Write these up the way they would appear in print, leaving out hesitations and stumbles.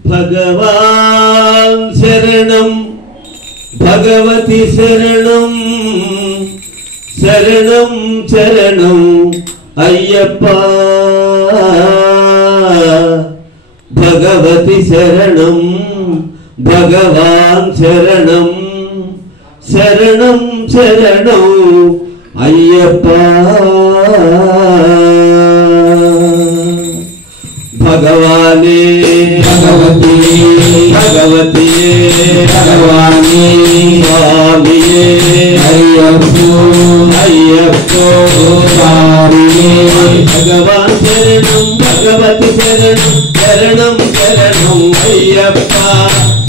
भगवान शरणं भगवती शरणं शरणं शरणं अय्यप्पा भगवती शरणं भगवान शरणं शरणं शरणं अय्यप्पा भगवाने भगवती भगवती भगवाने स्वामिये अय्यप्पो अय्यप्पो स्वामिये भगवान शरणं भगवती शरणं शरणं शरणं अय्यप्पा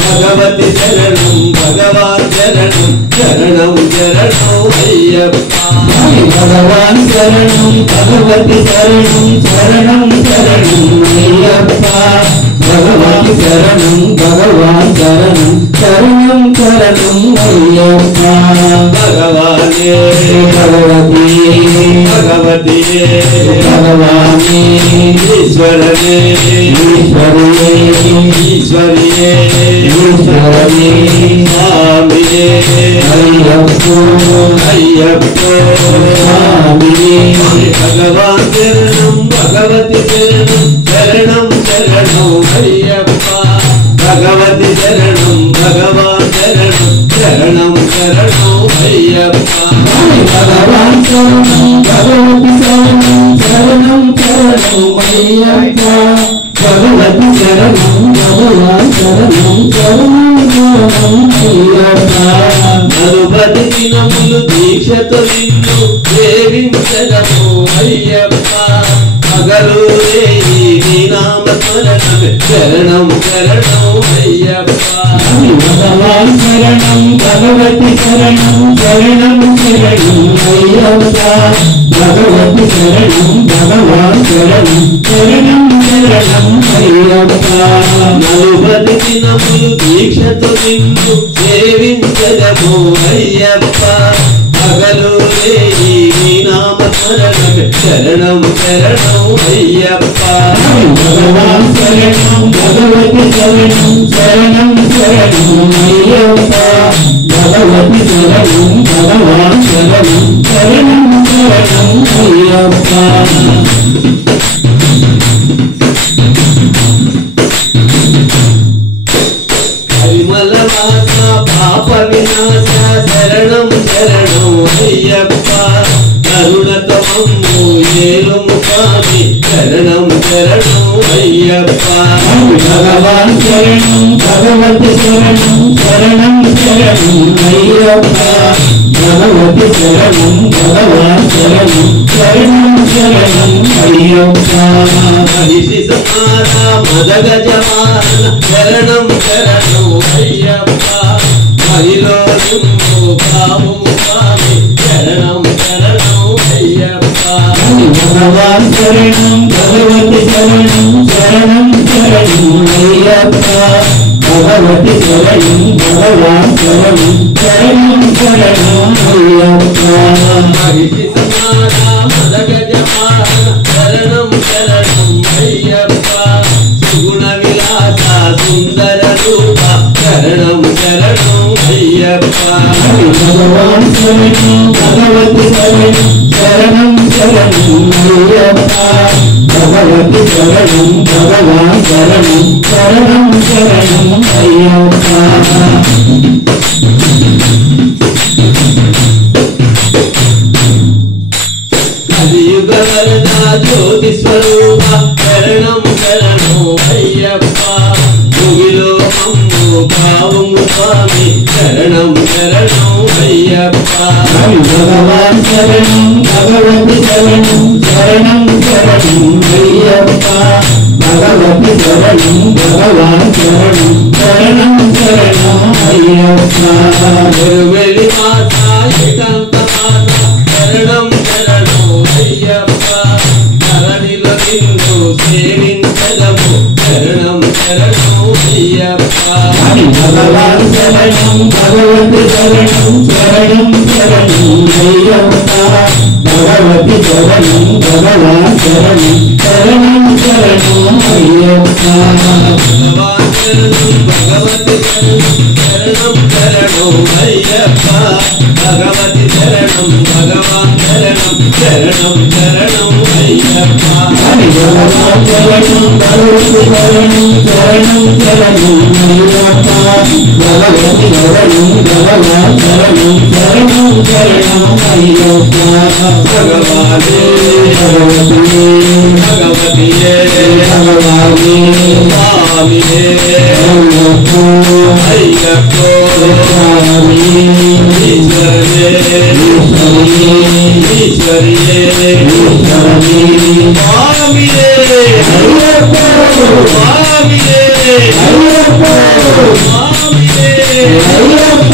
भगवती शरणं भगवान शरणं शरणं शरणं अय्यप्पा भगवान शरणं भगवती शरणं शरणं शरणं अय्यप्पा भगवती शरणं भगवान शरणं शरणं शरणं अय्यप्पा भगवाने भगवती भगवती भगवाने ईश्वरने ईश्वरिये ईश्वरिये ईश्वरिये स्वामिये अय्यप्पो अय्यप्पो स्वामिये भगवान शरणं भगवती शरणं शरणं शरणं अय्यप्पा भगवती शरणं भगवान शरणं शरणं शरणं अय्यप्पा भगवान शरणं भगवती शरणं शरणं शरणं अय्यप्पा भगवती शरणं भगवान शरणं शरणं शरणं अय्यप्पा నలుబది దినములు దీక్షతో నిన్ను సేవించదము అయ్యప్ప పగలు రేయి నీ నామ స్మరణం శరణం శరణం అయ్యప్ప భగవాన్ శరణం భగవతి శరణం శరణం శరణం అయ్యప్ప భగవతి శరణం భగవాన్ శరణం శరణం శరణం అయ్యప్ప నలుబది దినములు దీక్షతో నిన్ను సేవించదము అయ్యప్ప పగలు రేయి నీ నామ స్మరణం శరణం శరణం అయ్యప్ప భగవాన్ శరణం భగవతి శరణం శరణం శరణం అయ్యప్ప భగవతి శరణం భగవాన్ శరణం శరణం శరణం అయ్యప్ప పరిమళవాస పాప వినాశ శరణం శరణం అయ్యప్ప కరుణతో మమ్ము ఏలుము స్వామి శరణం శరణం అయ్యప్ప భగవాన్ శరణం భగవతి శరణం శరణం శరణం అయ్యప్ప భగవతి శరణం భగవాన్ శరణం శరణం శరణం అయ్యప్ప మహిషి సమాన మదగజమాన శరణం శరణం అయ్యప్ప మహిలో నిమ్ము కావు స్వామి శరణం శరణం అయ్యప్ప భగవాన్ శరణం భగవతి శరణం శరణం శరణం అయ్యప్ప భగవతి శరణం భగవాన్ శరణం శరణం శరణం అయ్యప్ప మహిషి సమాన మదగజమాన శరణం శరణం అయ్యప్ప సుగుణ విలాస సుందర రూప శరణం శరణం అయ్యప్ప భగవాన్ శరణం భగవతి శరణం శరణం శరణం అయ్యప్ప భగవతి శరణం భగవాన్ శరణం శరణం శరణం అయ్యప్ప కలియుగ వరద జ్యోతి స్వరూప శరణం శరణం అయ్యప్ప ముగిలో మమ్ము కావుము స్వామి శరణం శరణం అయ్యప్ప భగవాన్ శరణం భగవతి శరణం శరణం శరణం అయ్యప్ప భగవతి శరణం భగవాన్ శరణం శరణం శరణం అయ్యప్ప వెలువెలి మాత ఏకాంత మాత శరణం శరణం అయ్యప్ప ధరణిలో నిన్ను సేవించదము శరణం శరణం అయ్యప్ప భగవాన్ శరణం భగవతి శరణం శరణం శరణం అయ్యప్ప భగవతి శరణం భగవాన్ శరణం శరణం శరణం అయ్యప్ప భగవాన్ శరణం భగవతి శరణం శరణం అయ్యప్ప భగవతి శరణం భగవాన్ శరణం శరణం శరణం అయ్యప్ప భగవాన్ శరణం భగవతి శరణం శరణం శరణం అయ్యప్ప భగవతి శరణం భగవాన్ శరణం శరణం శరణం అయ్యప్ప భగవానే భగవతియే భగవతియే భగవానే స్వామియే అయ్యప్ప అయ్యప్ప స్వామి ఈశ్వరనే ఈశ్వరియే ఈశ్వరియే ఈశ్వరనే స్వామియే అయ్యప్ప స్వామియే అయ్యప్ప స్వామియే అయ్యప్ప